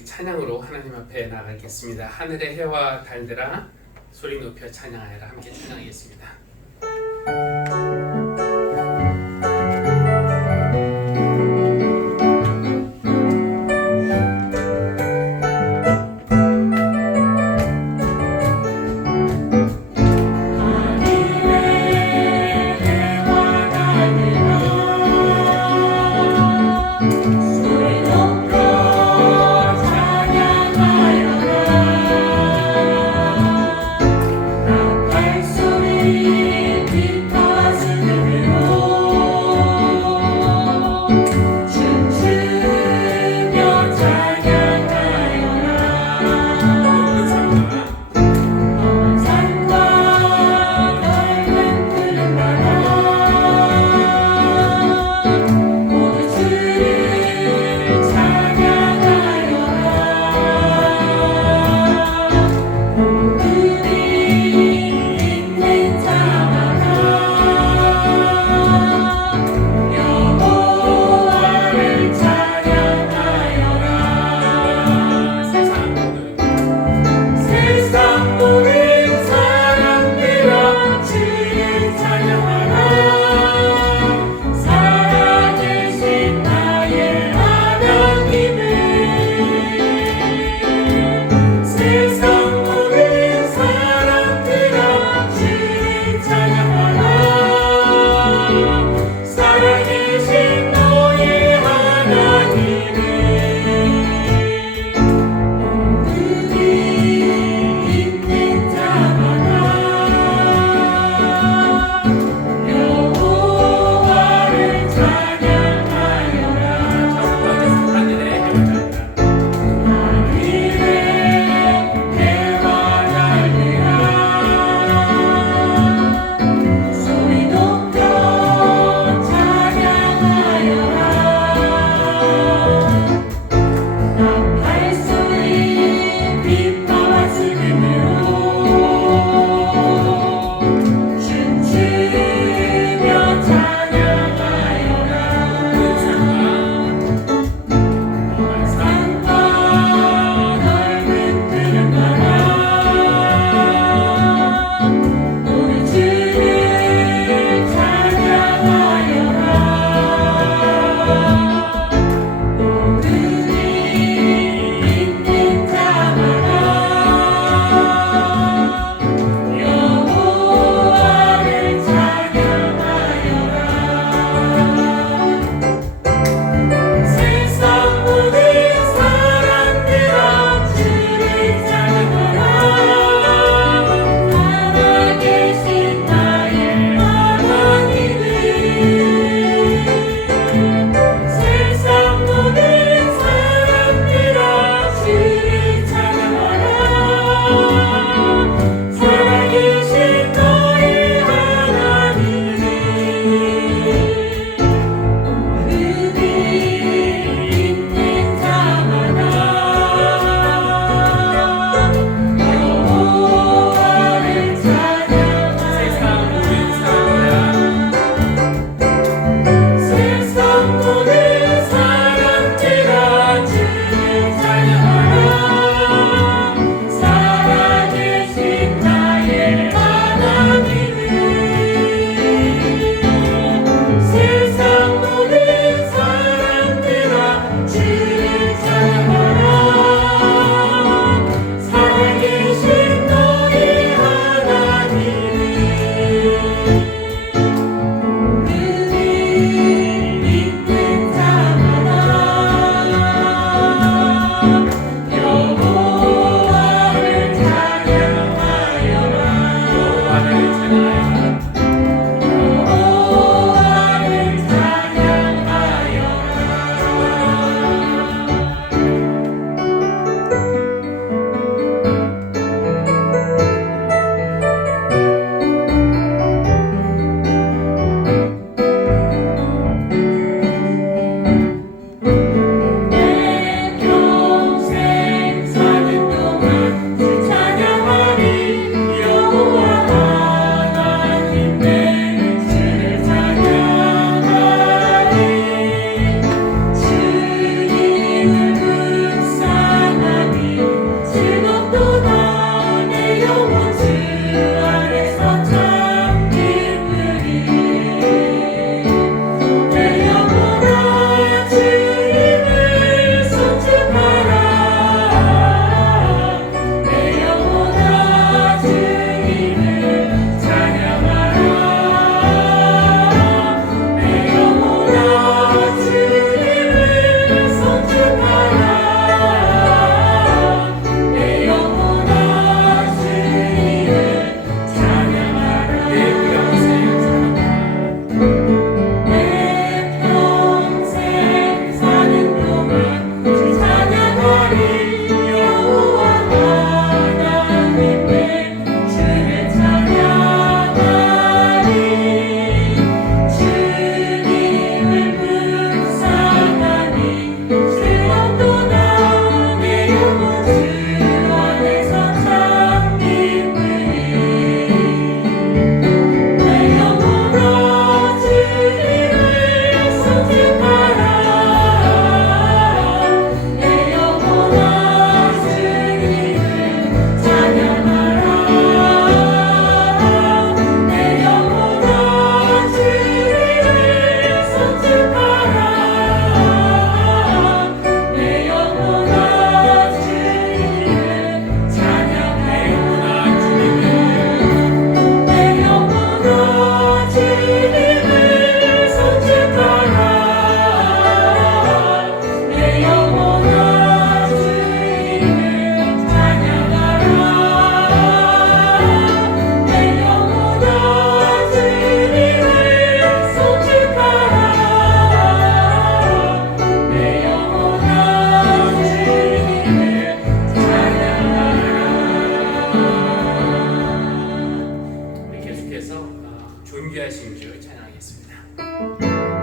우리 찬양으로 하나님 앞에 나가겠습니다. 하늘의 해와 달들아 소리 높여 찬양하여라. 함께 찬양하겠습니다. 존귀하신 주 찬양하겠습니다.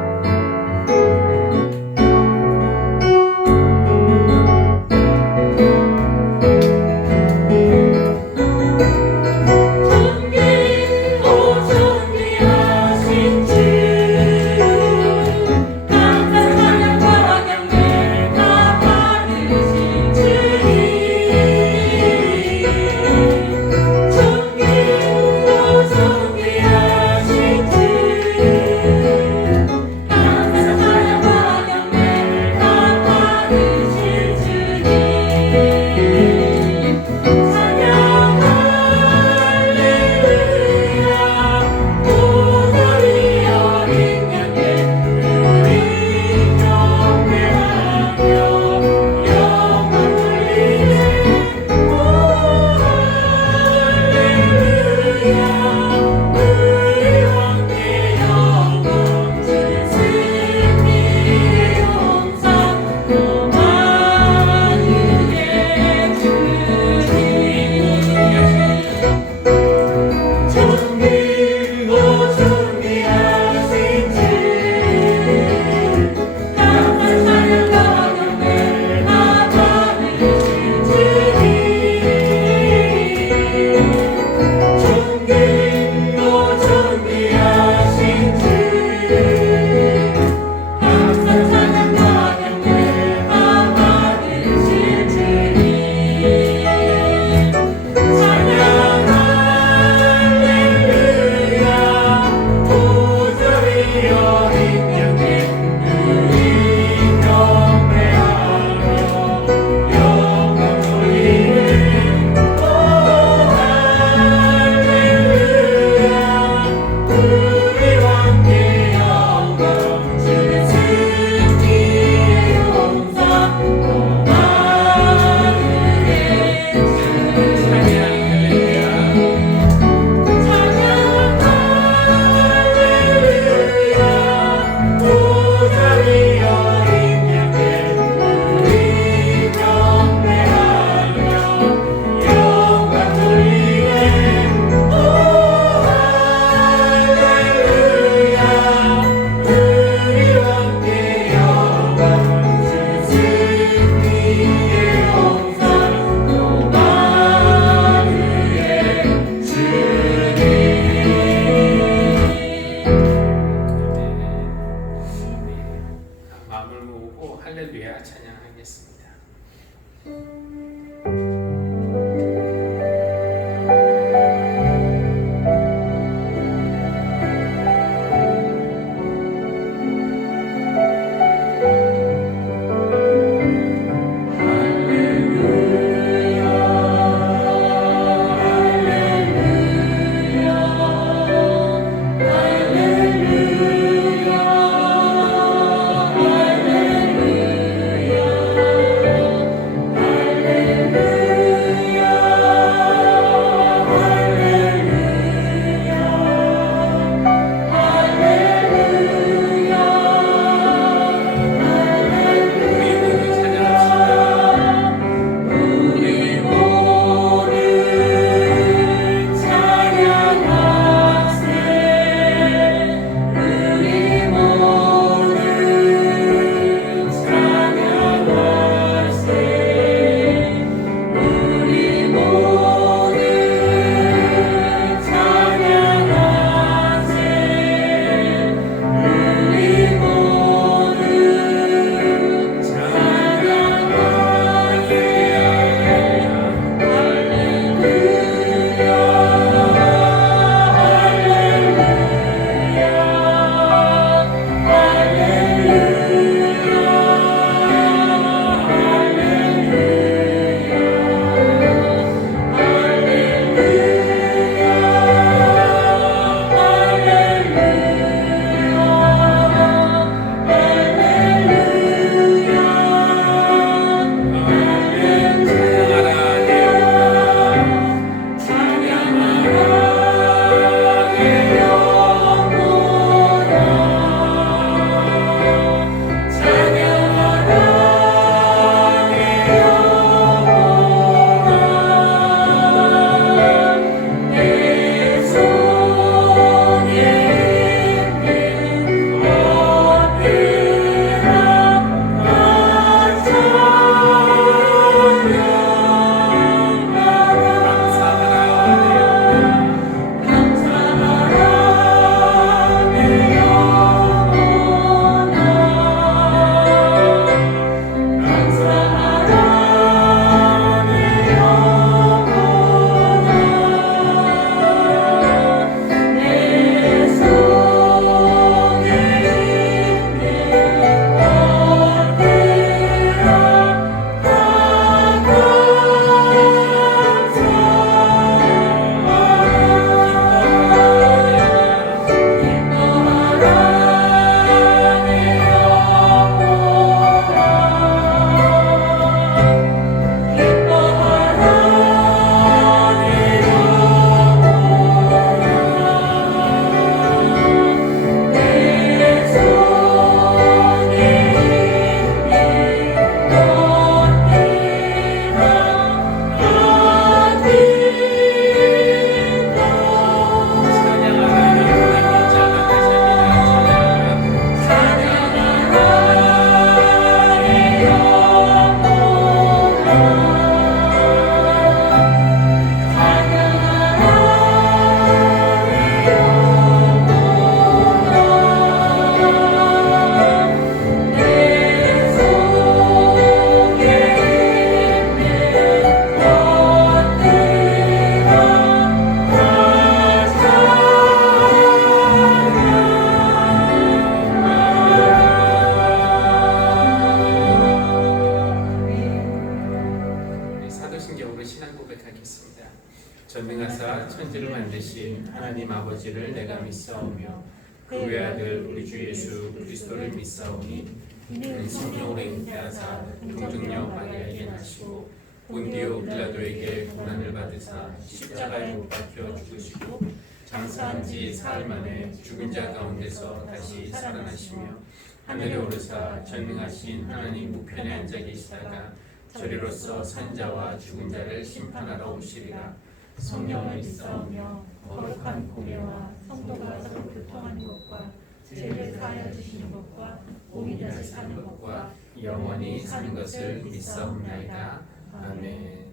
만드신 하나님 아버지를 내가 믿사오며 그 외아들 우리 주 예수 그리스도를 믿사오니 이는 성령으로 잉태하사 동정녀 마리아에게 나시고 본디오 빌라도에게 고난을 받으사 십자가에 못 박혀 죽으시고 장사한 지 사흘 만에 죽은 자 가운데서 다시 살아나시며 하늘에 오르사 전능하신 하나님 우편에 앉아 계시다가 저리로서 산자와 죽은 자를 심판하러 오시리라. 성령을 믿사오며 거룩한 공예와 성도가 서로 교통하는 것과 죄를 사하여 주시는 것과 몸이 다시 사는 것과 영원히 사는 것을 믿사옵나이다. 아멘.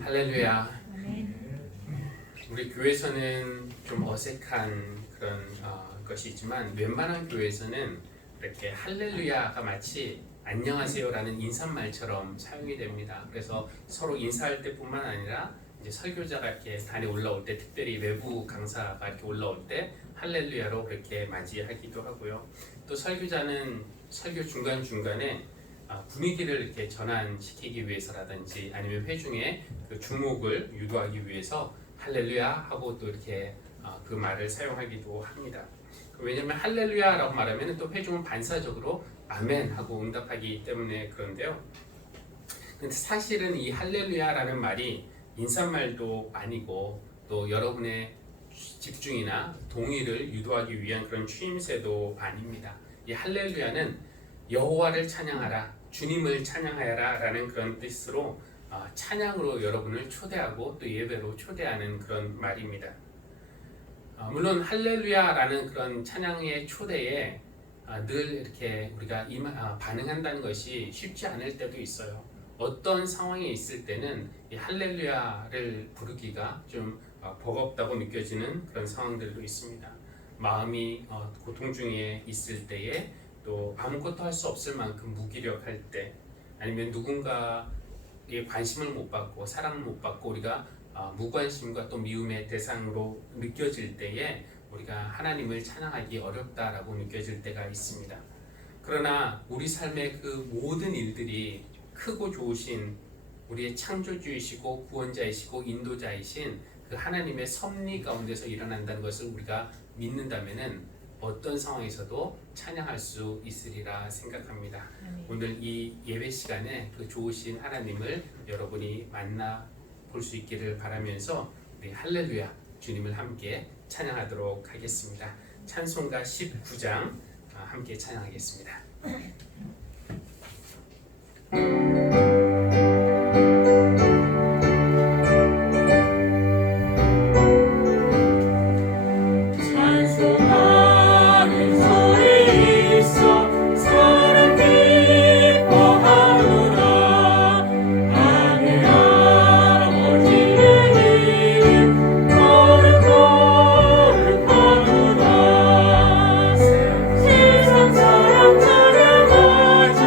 할렐루야. 우리 교회에서는 좀 어색한 그런 것이지만 웬만한 교회에서는 이렇게 할렐루야가 마치 안녕하세요라는 인사말처럼 사용이 됩니다. 그래서 서로 인사할 때뿐만 아니라 이제 설교자가 이렇게 단에 올라올 때, 특별히 외부 강사가 이렇게 올라올 때 할렐루야로 그렇게 맞이하기도 하고요. 또 설교자는 설교 중간 중간에 분위기를 이렇게 전환시키기 위해서라든지 아니면 회중의 그 주목을 유도하기 위해서 할렐루야 하고 또 이렇게 그 말을 사용하기도 합니다. 왜냐하면 할렐루야라고 말하면 또 회중은 반사적으로 아멘 하고 응답하기 때문에 그런데요. 근데 사실은 이 할렐루야라는 말이 인사말도 아니고 또 여러분의 집중이나 동의를 유도하기 위한 그런 추임새도 아닙니다. 이 할렐루야는 여호와를 찬양하라, 주님을 찬양하여라 라는 그런 뜻으로 찬양으로 여러분을 초대하고 또 예배로 초대하는 그런 말입니다. 물론 할렐루야라는 그런 찬양의 초대에 늘 이렇게 우리가 반응한다는 것이 쉽지 않을 때도 있어요. 어떤 상황에 있을 때는 이 할렐루야를 부르기가 좀 버겁다고 느껴지는 그런 상황들도 있습니다. 마음이 고통 중에 있을 때에 또 아무것도 할 수 없을 만큼 무기력할 때 아니면 누군가의 관심을 못 받고 사랑을 못 받고 우리가 무관심과 또 미움의 대상으로 느껴질 때에 우리가 하나님을 찬양하기 어렵다라고 느껴질 때가 있습니다. 그러나 우리 삶의 그 모든 일들이 크고 좋으신 우리의 창조주이시고 구원자이시고 인도자이신 그 하나님의 섭리 가운데서 일어난다는 것을 우리가 믿는다면은 어떤 상황에서도 찬양할 수 있으리라 생각합니다. 오늘 이 예배 시간에 그 좋으신 하나님을 여러분이 만나 볼 수 있기를 바라면서 우리 할렐루야 주님을 함께 찬양하도록 하겠습니다. 찬송가 19장 함께 찬양하겠습니다. 세상 사람 찬양하자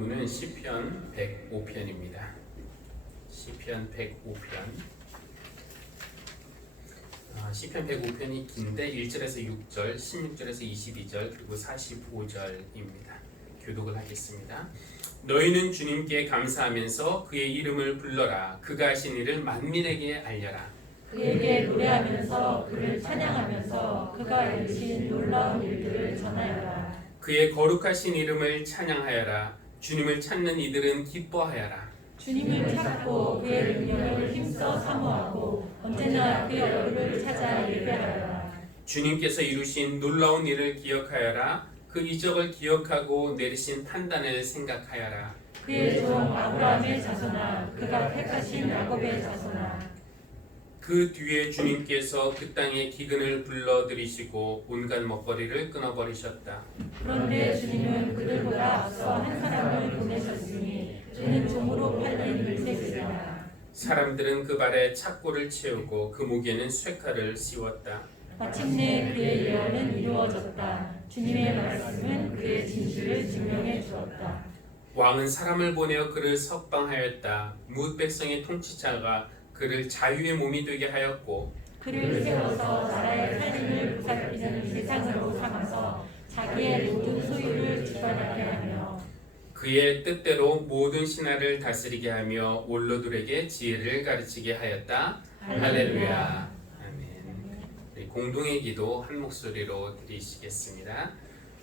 본문은 시편 105편입니다. 시편 105편. 시편 105편이 긴데 1절에서 6절, 16절에서 22절, 그리고 45절입니다. 교독을 하겠습니다. 너희는 주님께 감사하면서 그의 이름을 불러라. 그가 하신 일을 만민에게 알려라. 그에게 노래하면서 그를 찬양하면서 그가 이루신 놀라운 일들을 전하여라. 그의 거룩하신 이름을 찬양하여라. 주님을 찾는 이들은 기뻐하여라. 주님을 찾고 그의 능력을 힘써 사모하고 언제나 그의 얼굴을 찾아 예배하여라. 주님께서 이루신 놀라운 일을 기억하여라. 그 이적을 기억하고 내리신 판단을 생각하여라. 그의 종 아브라함의 자손아, 그가 택하신 야곱의 자손아. 그 뒤에 주님께서 그 땅에 기근을 불러들이시고 온갖 먹거리를 끊어버리셨다. 그런데 주님은 그들보다 앞서 한 사람을 보내셨으니 그는 종으로 팔린 물색이라. 사람들은 그 발에 착고를 채우고 그 목에는 쇠칼을 씌웠다. 마침내 그의 예언은 이루어졌다. 주님의 말씀은 그의 진실을 증명해 주었다. 왕은 사람을 보내어 그를 석방하였다. 뭇 백성의 통치자가 그를 자유의 몸이 되게 하였고 그를 세워서 나라의 살림을 보살피는 세상으로 삼아서 자기의 모든 소유를 주관하게 하며 그의 뜻대로 모든 신하를 다스리게 하며 원로들에게 지혜를 가르치게 하였다. 할렐루야. 아멘. 공동의 기도 한 목소리로 드리시겠습니다.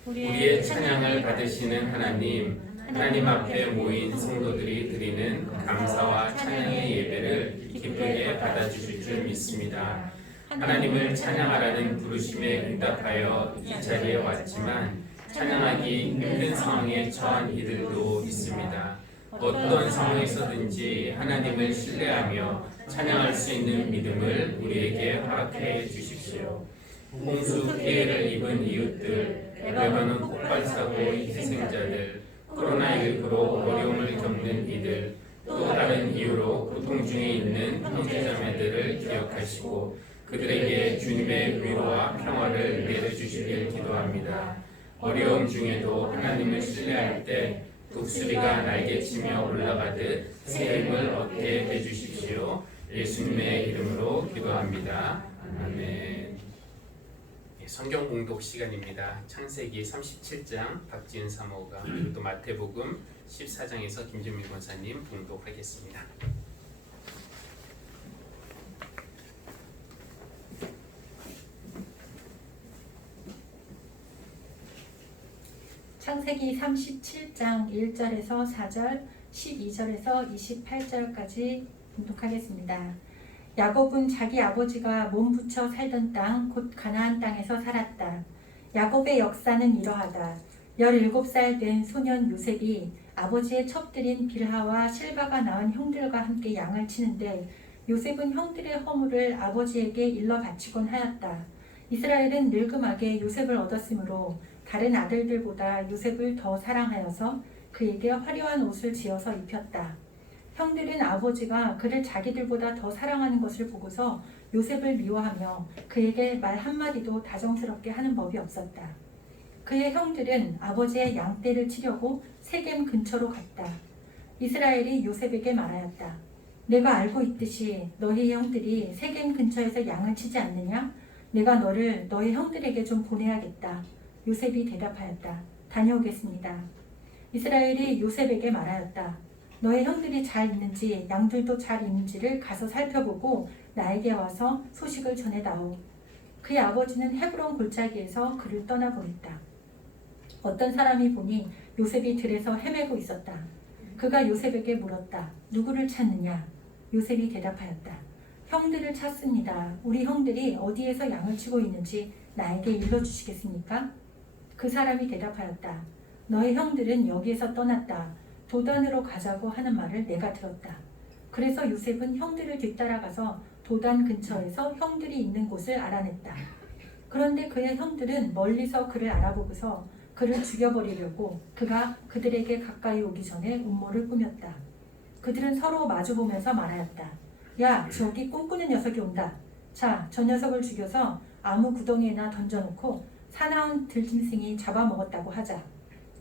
우리의 찬양을 받으시는 하나님 앞에 모인 성도들이 드리는 감사와 찬양의 예배를 기쁘게 받아주실 줄 믿습니다. 하나님을 찬양하라는 부르심에 응답하여 이 자리에 왔지만 찬양하기 힘든 상황에 처한 이들도 있습니다. 어떤 상황에서든지 하나님을 신뢰하며 찬양할 수 있는 믿음을 우리에게 허락해 주십시오. 홍수 피해를 입은 이웃들, 레바논 폭발 사고의 희생자들, 코로나19로 어려움을 겪는 이들, 또 다른 이유로 고통 중에 있는 형제자매들을 기억하시고 그들에게 주님의 위로와 평화를 내려주시길 기도합니다. 어려움 중에도 하나님을 신뢰할 때 독수리가 날개치며 올라가듯 새 힘을 얻게 해주십시오. 예수님의 이름으로 기도합니다. 아멘. 성경 봉독 시간입니다. 창세기 37장 박지은 사모가 그리고 또 마태복음 14장에서 김준민 권사님 봉독하겠습니다. 창세기 37장 1절에서 4절, 12절에서 28절까지 봉독하겠습니다. 야곱은 자기 아버지가 몸부쳐 살던 땅, 곧 가나안 땅에서 살았다. 야곱의 역사는 이러하다. 17살 된 소년 요셉이 아버지의 첩들인 빌하와 실바가 낳은 형들과 함께 양을 치는데 요셉은 형들의 허물을 아버지에게 일러 바치곤 하였다. 이스라엘은 늙음하게 요셉을 얻었으므로 다른 아들들보다 요셉을 더 사랑하여서 그에게 화려한 옷을 지어서 입혔다. 형들은 아버지가 그를 자기들보다 더 사랑하는 것을 보고서 요셉을 미워하며 그에게 말 한마디도 다정스럽게 하는 법이 없었다. 그의 형들은 아버지의 양떼를 치려고 세겜 근처로 갔다. 이스라엘이 요셉에게 말하였다. 내가 알고 있듯이 너희 형들이 세겜 근처에서 양을 치지 않느냐? 내가 너를 너희 형들에게 좀 보내야겠다. 요셉이 대답하였다. 다녀오겠습니다. 이스라엘이 요셉에게 말하였다. 너의 형들이 잘 있는지 양들도 잘 있는지를 가서 살펴보고 나에게 와서 소식을 전해다오. 그의 아버지는 헤브론 골짜기에서 그를 떠나보냈다. 어떤 사람이 보니 요셉이 들에서 헤매고 있었다. 그가 요셉에게 물었다. 누구를 찾느냐? 요셉이 대답하였다. 형들을 찾습니다. 우리 형들이 어디에서 양을 치고 있는지 나에게 일러주시겠습니까? 그 사람이 대답하였다. 너의 형들은 여기에서 떠났다. 도단으로 가자고 하는 말을 내가 들었다. 그래서 요셉은 형들을 뒤따라가서 도단 근처에서 형들이 있는 곳을 알아냈다. 그런데 그의 형들은 멀리서 그를 알아보고서 그를 죽여버리려고 그가 그들에게 가까이 오기 전에 음모를 꾸몄다. 그들은 서로 마주보면서 말하였다. 야, 저기 꿈꾸는 녀석이 온다. 자, 저 녀석을 죽여서 아무 구덩이에나 던져놓고 사나운 들짐승이 잡아먹었다고 하자.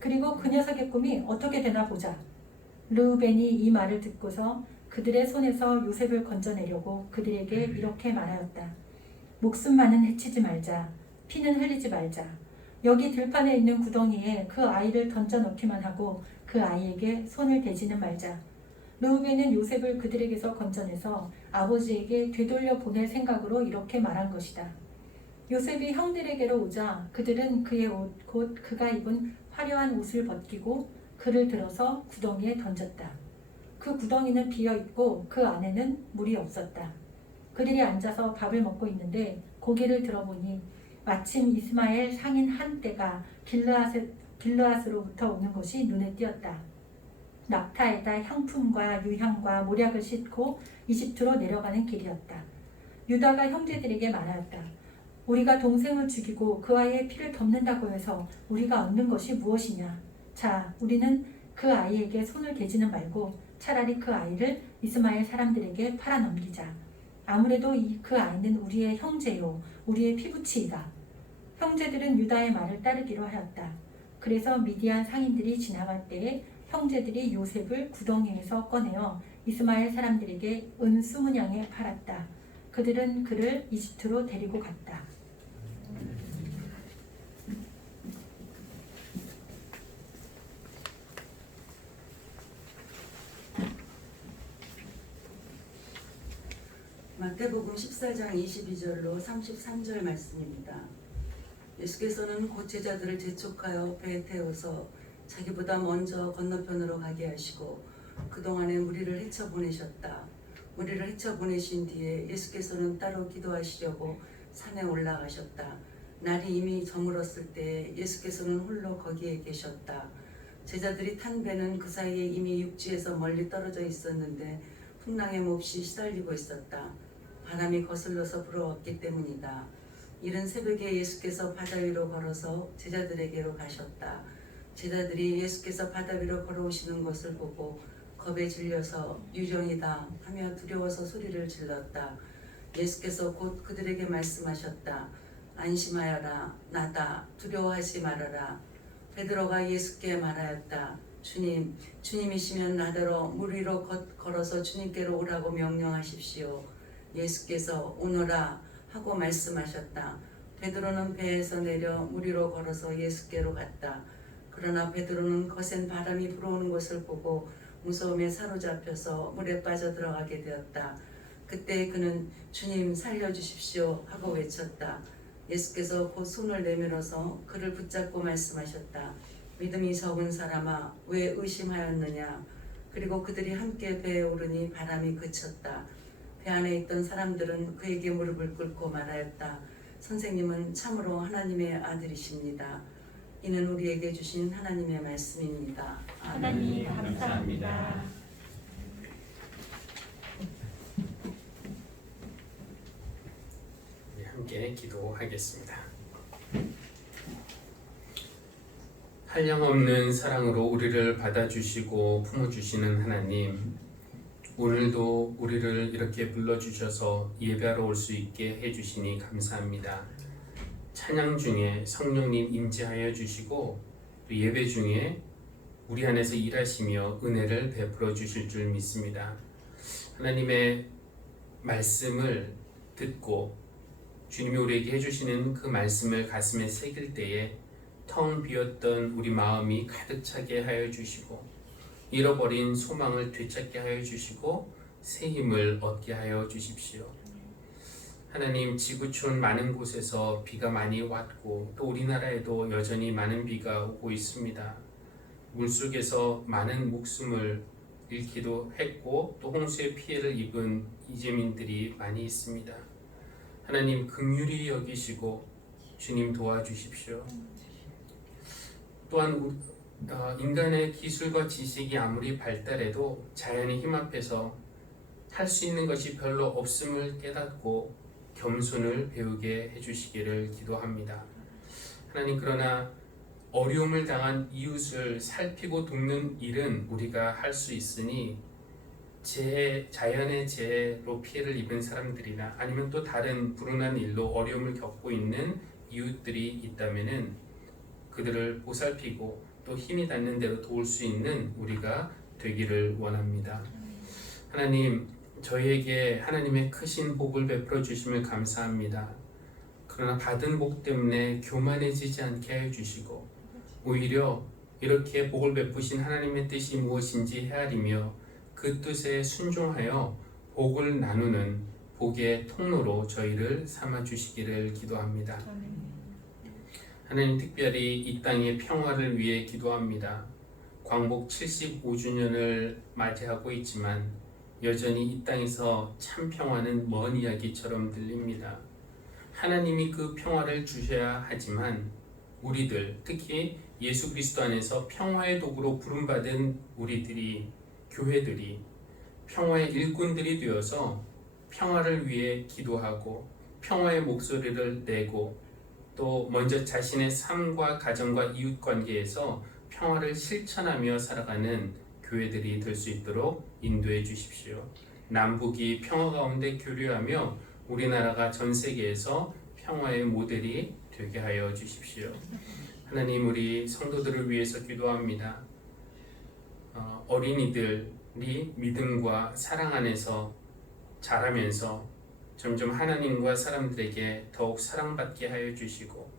그리고 그 녀석의 꿈이 어떻게 되나 보자. 르우벤이 이 말을 듣고서 그들의 손에서 요셉을 건져내려고 그들에게 이렇게 말하였다. 목숨만은 해치지 말자. 피는 흘리지 말자. 여기 들판에 있는 구덩이에 그 아이를 던져 넣기만 하고 그 아이에게 손을 대지는 말자. 르우벤은 요셉을 그들에게서 건져내서 아버지에게 되돌려 보낼 생각으로 이렇게 말한 것이다. 요셉이 형들에게로 오자 그들은 그의 옷, 곧 그가 입은 화려한 옷을 벗기고 그를 들어서 구덩이에 던졌다. 그 구덩이는 비어있고 그 안에는 물이 없었다. 그들이 앉아서 밥을 먹고 있는데 고개를 들어보니 마침 이스마엘 상인 한 떼가 길르앗으로부터 오는 것이 눈에 띄었다. 납타에다 향품과 유향과 모략을 싣고 이집트로 내려가는 길이었다. 유다가 형제들에게 말하였다. 우리가 동생을 죽이고 그 아이의 피를 덮는다고 해서 우리가 얻는 것이 무엇이냐. 자, 우리는 그 아이에게 손을 대지는 말고 차라리 그 아이를 이스마엘 사람들에게 팔아넘기자. 아무래도 그 아이는 우리의 형제요 우리의 피부치이다. 형제들은 유다의 말을 따르기로 하였다. 그래서 미디안 상인들이 지나갈 때에 형제들이 요셉을 구덩이에서 꺼내어 이스마엘 사람들에게 은 20냥에 팔았다. 그들은 그를 이집트로 데리고 갔다. 마태복음 14장 22절로 33절 말씀입니다. 예수께서는 곧 제자들을 재촉하여 배에 태워서 자기보다 먼저 건너편으로 가게 하시고 그동안에 무리를 헤쳐보내셨다. 무리를 헤쳐보내신 뒤에 예수께서는 따로 기도하시려고 산에 올라가셨다. 날이 이미 저물었을 때 예수께서는 홀로 거기에 계셨다. 제자들이 탄 배는 그 사이에 이미 육지에서 멀리 떨어져 있었는데 풍랑에 몹시 시달리고 있었다. 바람이 거슬러서 불어왔기 때문이다. 이른 새벽에 예수께서 바다 위로 걸어서 제자들에게로 가셨다. 제자들이 예수께서 바다 위로 걸어오시는 것을 보고 겁에 질려서 유령이다 하며 두려워서 소리를 질렀다. 예수께서 곧 그들에게 말씀하셨다. 안심하여라. 나다. 두려워하지 말아라. 베드로가 예수께 말하였다. 주님, 주님이시면 나더러 물 위로 걸어서 주님께로 오라고 명령하십시오. 예수께서 오너라 하고 말씀하셨다. 베드로는 배에서 내려 물 위로 걸어서 예수께로 갔다. 그러나 베드로는 거센 바람이 불어오는 것을 보고 무서움에 사로잡혀서 물에 빠져 들어가게 되었다. 그때 그는 주님 살려주십시오 하고 외쳤다. 예수께서 곧 손을 내밀어서 그를 붙잡고 말씀하셨다. 믿음이 적은 사람아, 왜 의심하였느냐. 그리고 그들이 함께 배에 오르니 바람이 그쳤다. 배 안에 있던 사람들은 그에게 무릎을 꿇고 말하였다. 선생님은 참으로 하나님의 아들이십니다. 이는 우리에게 주신 하나님의 말씀입니다. 하나님 감사합니다. 우리 함께 기도하겠습니다. 한량없는 사랑으로 우리를 받아주시고 품어주시는 하나님, 오늘도 우리를 이렇게 불러주셔서 예배하러 올 수 있게 해주시니 감사합니다. 찬양 중에 성령님 임재하여 주시고 또 예배 중에 우리 안에서 일하시며 은혜를 베풀어 주실 줄 믿습니다. 하나님의 말씀을 듣고 주님이 우리에게 해주시는 그 말씀을 가슴에 새길 때에 텅 비었던 우리 마음이 가득 차게 하여 주시고 잃어버린 소망을 되찾게 하여 주시고 새 힘을 얻게 하여 주십시오. 하나님, 지구촌 많은 곳에서 비가 많이 왔고 또 우리나라에도 여전히 많은 비가 오고 있습니다. 물속에서 많은 목숨을 잃기도 했고 또 홍수의 피해를 입은 이재민들이 많이 있습니다. 하나님, 긍휼히 여기시고 주님 도와주십시오. 또한 인간의 기술과 지식이 아무리 발달해도 자연의 힘 앞에서 할 수 있는 것이 별로 없음을 깨닫고 겸손을 배우게 해주시기를 기도합니다. 하나님, 그러나 어려움을 당한 이웃을 살피고 돕는 일은 우리가 할 수 있으니 자연의 재해로 피해를 입은 사람들이나 아니면 또 다른 불운한 일로 어려움을 겪고 있는 이웃들이 있다면은 그들을 보살피고 또 힘이 닿는 대로 도울 수 있는 우리가 되기를 원합니다. 하나님, 저희에게 하나님의 크신 복을 베풀어 주심을 감사합니다. 그러나 받은 복 때문에 교만해지지 않게 해주시고 오히려 이렇게 복을 베푸신 하나님의 뜻이 무엇인지 헤아리며 그 뜻에 순종하여 복을 나누는 복의 통로로 저희를 삼아 주시기를 기도합니다. 하나님, 특별히 이 땅의 평화를 위해 기도합니다. 광복 75주년을 맞이하고 있지만 여전히 이 땅에서 참 평화는 먼 이야기처럼 들립니다. 하나님이 그 평화를 주셔야 하지만 우리들, 특히 예수 그리스도 안에서 평화의 도구로 부름받은 우리들이, 교회들이 평화의 일꾼들이 되어서 평화를 위해 기도하고 평화의 목소리를 내고 또 먼저 자신의 삶과 가정과 이웃관계에서 평화를 실천하며 살아가는 교회들이 될 수 있도록 인도해 주십시오. 남북이 평화 가운데 교류하며 우리나라가 전 세계에서 평화의 모델이 되게 하여 주십시오. 하나님, 우리 성도들을 위해서 기도합니다. 어린이들이 믿음과 사랑 안에서 자라면서 점점 하나님과 사람들에게 더욱 사랑받게 하여 주시고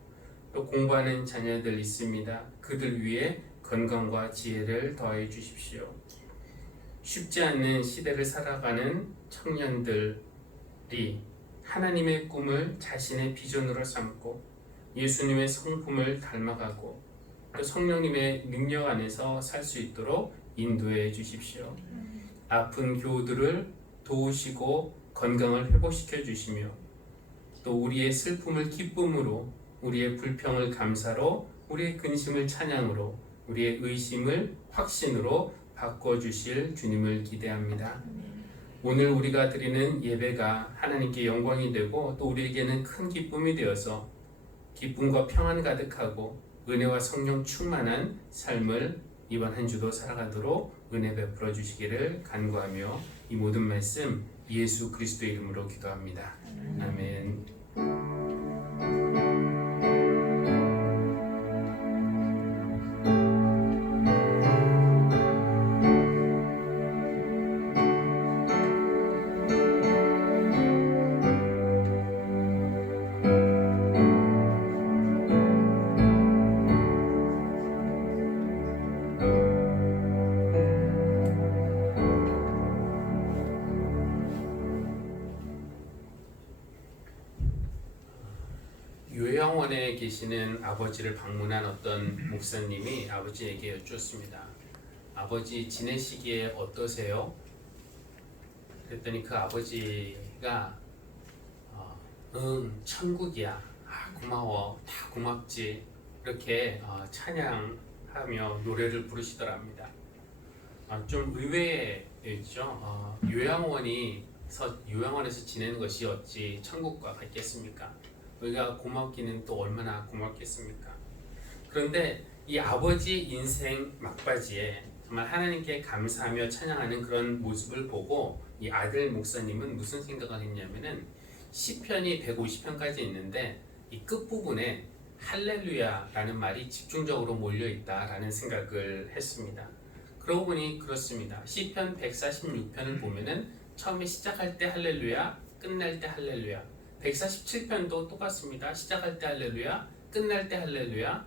또 공부하는 자녀들 있습니다. 그들 위해 건강과 지혜를 더해 주십시오. 쉽지 않는 시대를 살아가는 청년들이 하나님의 꿈을 자신의 비전으로 삼고 예수님의 성품을 닮아가고 또 성령님의 능력 안에서 살 수 있도록 인도해 주십시오. 아픈 교우들을 도우시고 건강을 회복시켜 주시며 또 우리의 슬픔을 기쁨으로, 우리의 불평을 감사로, 우리의 근심을 찬양으로, 우리의 의심을 확신으로 바꿔주실 주님을 기대합니다. 오늘 우리가 드리는 예배가 하나님께 영광이 되고 또 우리에게는 큰 기쁨이 되어서 기쁨과 평안 가득하고 은혜와 성령 충만한 삶을 이번 한 주도 살아가도록 은혜 베풀어 주시기를 간구하며 이 모든 말씀 예수 그리스도의 이름으로 기도합니다. 아멘. 요양원에 계시는 아버지를 방문한 어떤 목사님이 아버지에게 여쭈었습니다. 아버지 지내시기에 어떠세요? 그랬더니 그 아버지가 천국이야. 고마워. 다 고맙지. 이렇게 찬양하며 노래를 부르시더랍니다. 좀 의외였죠. 요양원에서 지내는 것이 어찌 천국과 같겠습니까? 우리가 고맙기는 또 얼마나 고맙겠습니까? 그런데 이 아버지 인생 막바지에 정말 하나님께 감사하며 찬양하는 그런 모습을 보고 이 아들 목사님은 무슨 생각을 했냐면은 시편이 150편까지 있는데 이 끝부분에 할렐루야라는 말이 집중적으로 몰려있다라는 생각을 했습니다. 그러고 보니 그렇습니다. 시편 146편을 보면은 처음에 시작할 때 할렐루야, 끝날 때 할렐루야. 147편도 똑같습니다. 시작할 때 할렐루야, 끝날 때 할렐루야.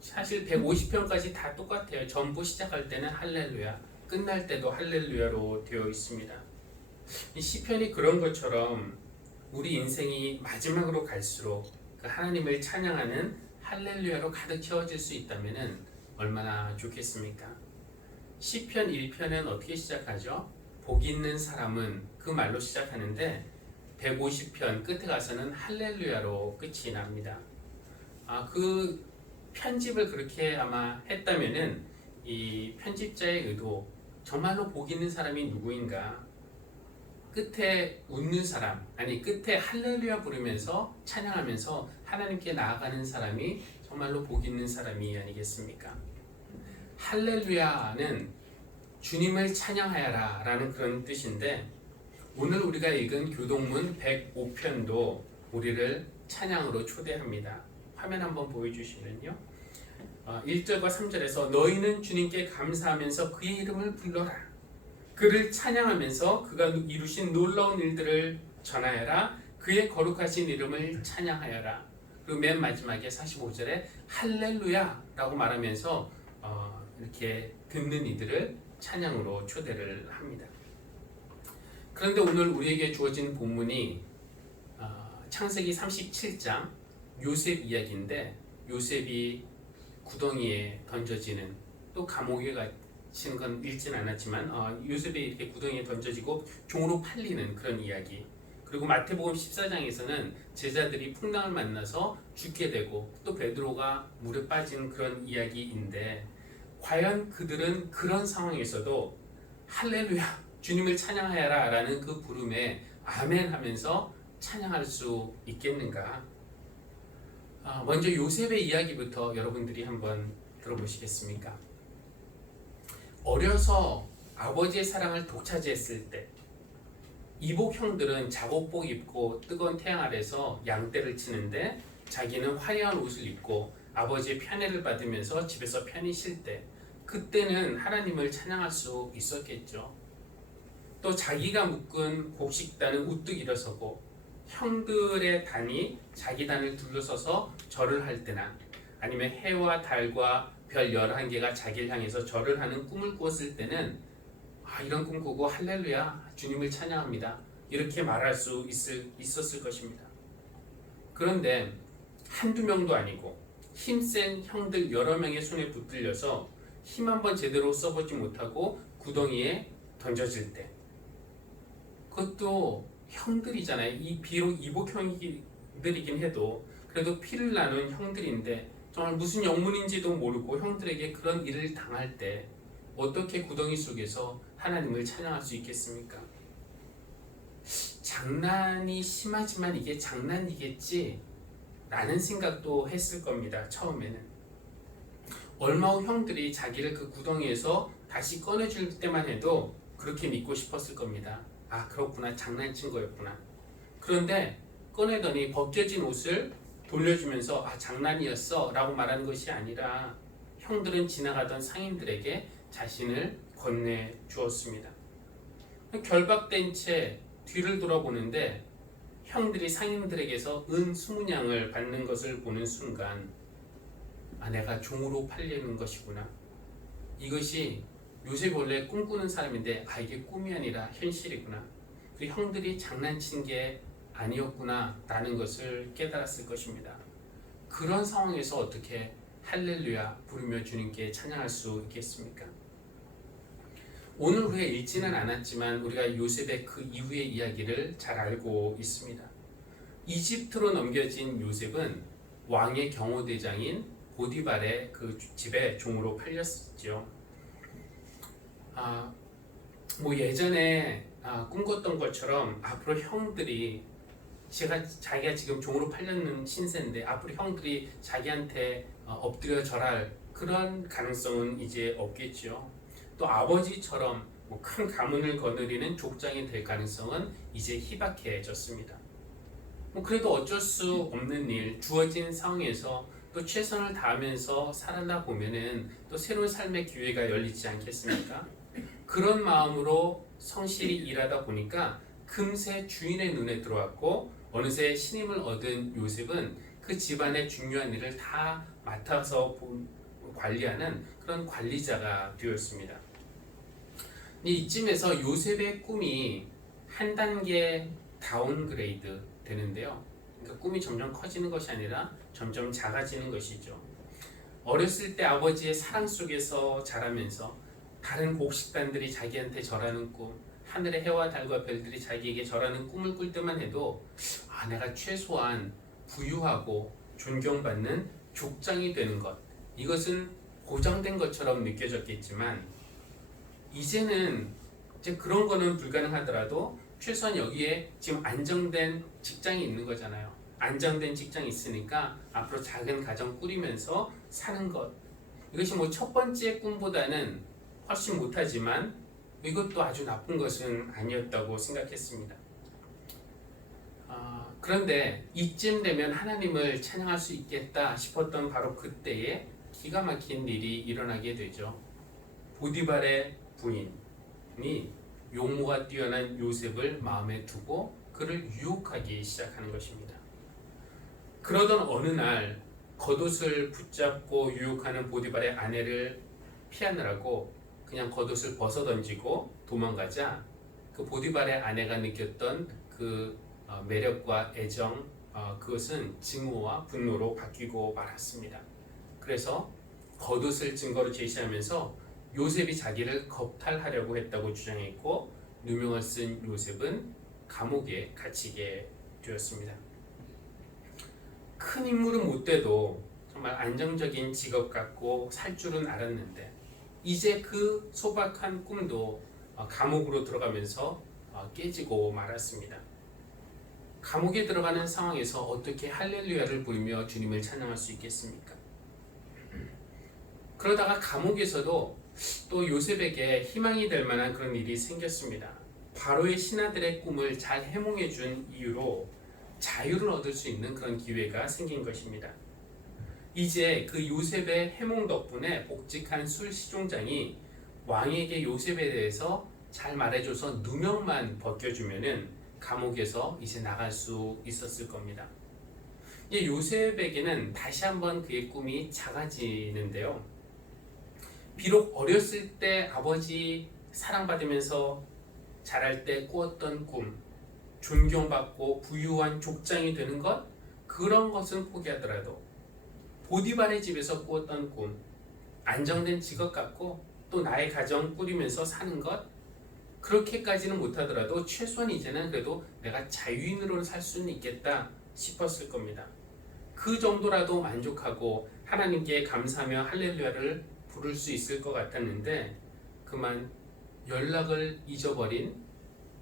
사실 150편까지 다 똑같아요. 전부 시작할 때는 할렐루야, 끝날 때도 할렐루야로 되어 있습니다. 이 시편이 그런 것처럼 우리 인생이 마지막으로 갈수록 그 하나님을 찬양하는 할렐루야로 가득 채워질 수 있다면 얼마나 좋겠습니까? 시편 1편은 어떻게 시작하죠? 복 있는 사람은 그 말로 시작하는데 150편 끝에 가서는 할렐루야로 끝이 납니다. 그 편집을 그렇게 아마 했다면은 이 편집자의 의도, 정말로 복 있는 사람이 누구인가? 끝에 웃는 사람, 아니 끝에 할렐루야 부르면서 찬양하면서 하나님께 나아가는 사람이 정말로 복 있는 사람이 아니겠습니까? 할렐루야는 주님을 찬양하여라 라는 그런 뜻인데 오늘 우리가 읽은 교동문 105편도 우리를 찬양으로 초대합니다. 화면 한번 보여주시면요. 1절과 3절에서 너희는 주님께 감사하면서 그의 이름을 불러라. 그를 찬양하면서 그가 이루신 놀라운 일들을 전하여라. 그의 거룩하신 이름을 찬양하여라. 그리고 맨 마지막에 45절에 할렐루야라고 말하면서 이렇게 듣는 이들을 찬양으로 초대를 합니다. 그런데 오늘 우리에게 주어진 본문이 창세기 37장 요셉 이야기인데, 요셉이 구덩이에 던져지는, 또 감옥에 갇히는 건 읽지는 않았지만 요셉이 이렇게 구덩이에 던져지고 종으로 팔리는 그런 이야기, 그리고 마태복음 14장에서는 제자들이 풍랑을 만나서 죽게 되고 또 베드로가 물에 빠진 그런 이야기인데, 과연 그들은 그런 상황에서도 할렐루야 주님을 찬양하여라 라는 그 부름에 아멘 하면서 찬양할 수 있겠는가? 먼저 요셉의 이야기부터 여러분들이 한번 들어보시겠습니까? 어려서 아버지의 사랑을 독차지했을 때 이복 형들은 작업복 입고 뜨거운 태양 아래서 양떼를 치는데, 자기는 화려한 옷을 입고 아버지의 편애를 받으면서 집에서 편히 쉴 때, 그때는 하나님을 찬양할 수 있었겠죠. 또 자기가 묶은 곡식단은 우뚝 일어서고 형들의 단이 자기 단을 둘러서서 절을 할 때나, 아니면 해와 달과 별 11개가 자기를 향해서 절을 하는 꿈을 꾸었을 때는 이런 꿈 꾸고 할렐루야 주님을 찬양합니다 이렇게 말할 수 있었을 것입니다. 그런데 한두 명도 아니고 힘센 형들 여러 명의 손에 붙들려서 힘 한번 제대로 써보지 못하고 구덩이에 던져질 때, 그것도 형들이잖아요. 비록 이복형들이긴 해도 그래도 피를 나눈 형들인데 정말 무슨 영문인지도 모르고 형들에게 그런 일을 당할 때 어떻게 구덩이 속에서 하나님을 찬양할 수 있겠습니까? 장난이 심하지만 이게 장난이겠지 라는 생각도 했을 겁니다. 처음에는. 얼마 후 형들이 자기를 그 구덩이에서 다시 꺼내줄 때만 해도 그렇게 믿고 싶었을 겁니다. 그렇구나, 장난친 거였구나. 그런데 꺼내더니 벗겨진 옷을 돌려주면서 장난이었어 라고 말하는 것이 아니라 형들은 지나가던 상인들에게 자신을 건네주었습니다. 결박된 채 뒤를 돌아보는데 형들이 상인들에게서 은 20냥을 받는 것을 보는 순간 내가 종으로 팔리는 것이구나. 이것이 요셉이 원래 꿈꾸는 사람인데 이게 꿈이 아니라 현실이구나. 그리고 형들이 장난친 게 아니었구나 라는 것을 깨달았을 것입니다. 그런 상황에서 어떻게 할렐루야 부르며 주님께 찬양할 수 있겠습니까? 오늘 우리가 읽지는 않았지만 우리가 요셉의 그 이후의 이야기를 잘 알고 있습니다. 이집트로 넘겨진 요셉은 왕의 경호대장인 보디발의 그 집에 종으로 팔렸죠. 예전에 꿈꿨던 것처럼 앞으로 형들이 자기가 지금 종으로 팔렸는 신세인데 앞으로 형들이 자기한테 엎드려 절할 그런 가능성은 이제 없겠죠. 또 아버지처럼 큰 가문을 거느리는 족장이 될 가능성은 이제 희박해졌습니다. 그래도 어쩔 수 없는 일, 주어진 상황에서 또 최선을 다하면서 살아나 보면은 또 새로운 삶의 기회가 열리지 않겠습니까? 그런 마음으로 성실히 일하다 보니까 금세 주인의 눈에 들어왔고 어느새 신임을 얻은 요셉은 그 집안의 중요한 일을 다 맡아서 관리하는 그런 관리자가 되었습니다. 이쯤에서 요셉의 꿈이 한 단계 다운그레이드 되는데요. 그러니까 꿈이 점점 커지는 것이 아니라 점점 작아지는 것이죠. 어렸을 때 아버지의 사랑 속에서 자라면서 다른 곡식단들이 자기한테 절하는 꿈, 하늘의 해와 달과 별들이 자기에게 절하는 꿈을 꿀 때만 해도 내가 최소한 부유하고 존경받는 족장이 되는 것, 이것은 보장된 것처럼 느껴졌겠지만 이제는 이제 그런 거는 불가능하더라도 최소한 여기에 지금 안정된 직장이 있는 거잖아요. 안정된 직장이 있으니까 앞으로 작은 가정 꾸리면서 사는 것, 이것이 첫 번째 꿈보다는 훨씬 못하지만 이것도 아주 나쁜 것은 아니었다고 생각했습니다. 그런데 이쯤 되면 하나님을 찬양할 수 있겠다 싶었던 바로 그때에 기가 막힌 일이 일어나게 되죠. 보디발의 부인이 용모가 뛰어난 요셉을 마음에 두고 그를 유혹하기 시작하는 것입니다. 그러던 어느 날 겉옷을 붙잡고 유혹하는 보디발의 아내를 피하느라고 그냥 겉옷을 벗어던지고 도망가자 그 보디발의 아내가 느꼈던 그 매력과 애정, 그것은 증오와 분노로 바뀌고 말았습니다. 그래서 겉옷을 증거로 제시하면서 요셉이 자기를 겁탈하려고 했다고 주장했고 누명을 쓴 요셉은 감옥에 갇히게 되었습니다. 큰 인물은 못 돼도 정말 안정적인 직업 갖고 살 줄은 알았는데 이제 그 소박한 꿈도 감옥으로 들어가면서 깨지고 말았습니다. 감옥에 들어가는 상황에서 어떻게 할렐루야를 부르며 주님을 찬양할 수 있겠습니까? 그러다가 감옥에서도 또 요셉에게 희망이 될 만한 그런 일이 생겼습니다. 바로의 신하들의 꿈을 잘 해몽해 준 이유로 자유를 얻을 수 있는 그런 기회가 생긴 것입니다. 이제 그 요셉의 해몽 덕분에 복직한 술 시종장이 왕에게 요셉에 대해서 잘 말해줘서 누명만 벗겨주면은 감옥에서 이제 나갈 수 있었을 겁니다. 요셉에게는 다시 한번 그의 꿈이 작아지는데요. 비록 어렸을 때 아버지 사랑받으면서 자랄 때 꾸었던 꿈, 존경받고 부유한 족장이 되는 것, 그런 것은 포기하더라도 보디발의 집에서 꾸었던 꿈, 안정된 직업 갖고 또 나의 가정 꾸리면서 사는 것, 그렇게까지는 못하더라도 최소한 이제는 그래도 내가 자유인으로 살 수는 있겠다 싶었을 겁니다. 그 정도라도 만족하고 하나님께 감사하며 할렐루야를 부를 수 있을 것 같았는데 그만 연락을 잊어버린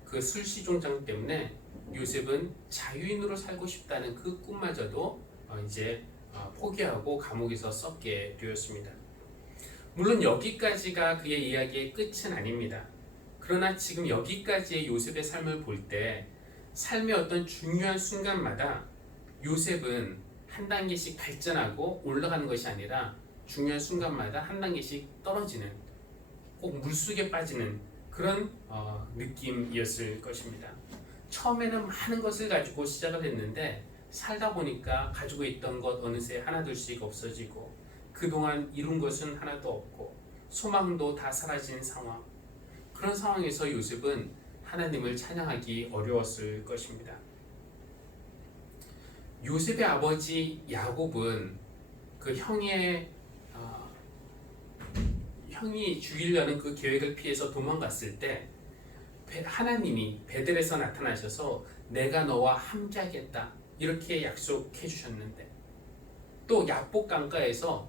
그 술시종장 때문에 요셉은 자유인으로 살고 싶다는 그 꿈마저도 이제 포기하고 감옥에서 썩게 되었습니다. 물론 여기까지가 그의 이야기의 끝은 아닙니다. 그러나 지금 여기까지의 요셉의 삶을 볼 때 삶의 어떤 중요한 순간마다 요셉은 한 단계씩 발전하고 올라가는 것이 아니라 중요한 순간마다 한 단계씩 떨어지는, 꼭 물속에 빠지는 그런 느낌이었을 것입니다. 처음에는 많은 것을 가지고 시작을 했는데 살다 보니까 가지고 있던 것 어느새 하나둘씩 없어지고 그동안 이룬 것은 하나도 없고 소망도 다 사라진 상황, 그런 상황에서 요셉은 하나님을 찬양하기 어려웠을 것입니다. 요셉의 아버지 야곱은 그 형이 죽이려는 그 계획을 피해서 도망갔을 때 하나님이 베델에서 나타나셔서 내가 너와 함께하겠다 이렇게 약속해 주셨는데, 또 야복 강가에서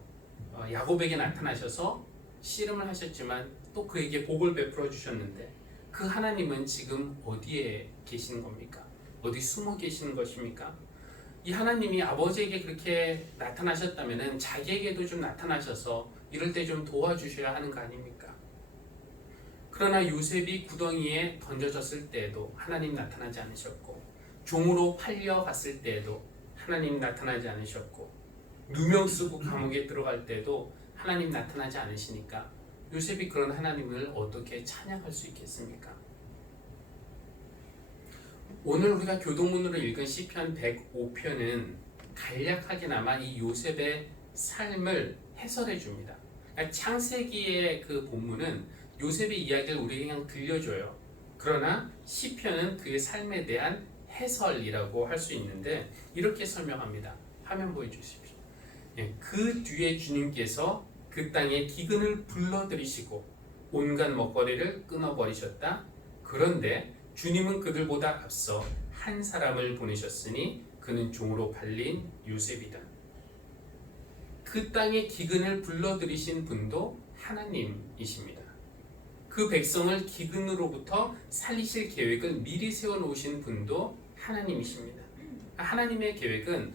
야곱에게 나타나셔서 씨름을 하셨지만 또 그에게 복을 베풀어 주셨는데 그 하나님은 지금 어디에 계시는 겁니까? 어디 숨어 계시는 것입니까? 이 하나님이 아버지에게 그렇게 나타나셨다면 자기에게도 좀 나타나셔서 이럴 때 좀 도와주셔야 하는 거 아닙니까? 그러나 요셉이 구덩이에 던져졌을 때에도 하나님 나타나지 않으셨고, 종으로 팔려갔을 때에도 하나님 나타나지 않으셨고, 누명 쓰고 감옥에 들어갈 때도 하나님 나타나지 않으시니까 요셉이 그런 하나님을 어떻게 찬양할 수 있겠습니까? 오늘 우리가 교동문으로 읽은 시편 105편은 간략하게나마 이 요셉의 삶을 해설해 줍니다. 그러니까 창세기의 그 본문은 요셉의 이야기를 우리에게 그냥 들려줘요. 그러나 시편은 그의 삶에 대한 해설이라고 할 수 있는데 이렇게 설명합니다. 화면 보여주십시오. 그 뒤에 주님께서 그 땅에 기근을 불러들이시고 온갖 먹거리를 끊어버리셨다. 그런데 주님은 그들보다 앞서 한 사람을 보내셨으니 그는 종으로 팔린 요셉이다. 그 땅에 기근을 불러들이신 분도 하나님이십니다. 그 백성을 기근으로부터 살리실 계획을 미리 세워놓으신 분도 하나님이십니다. 하나님의 계획은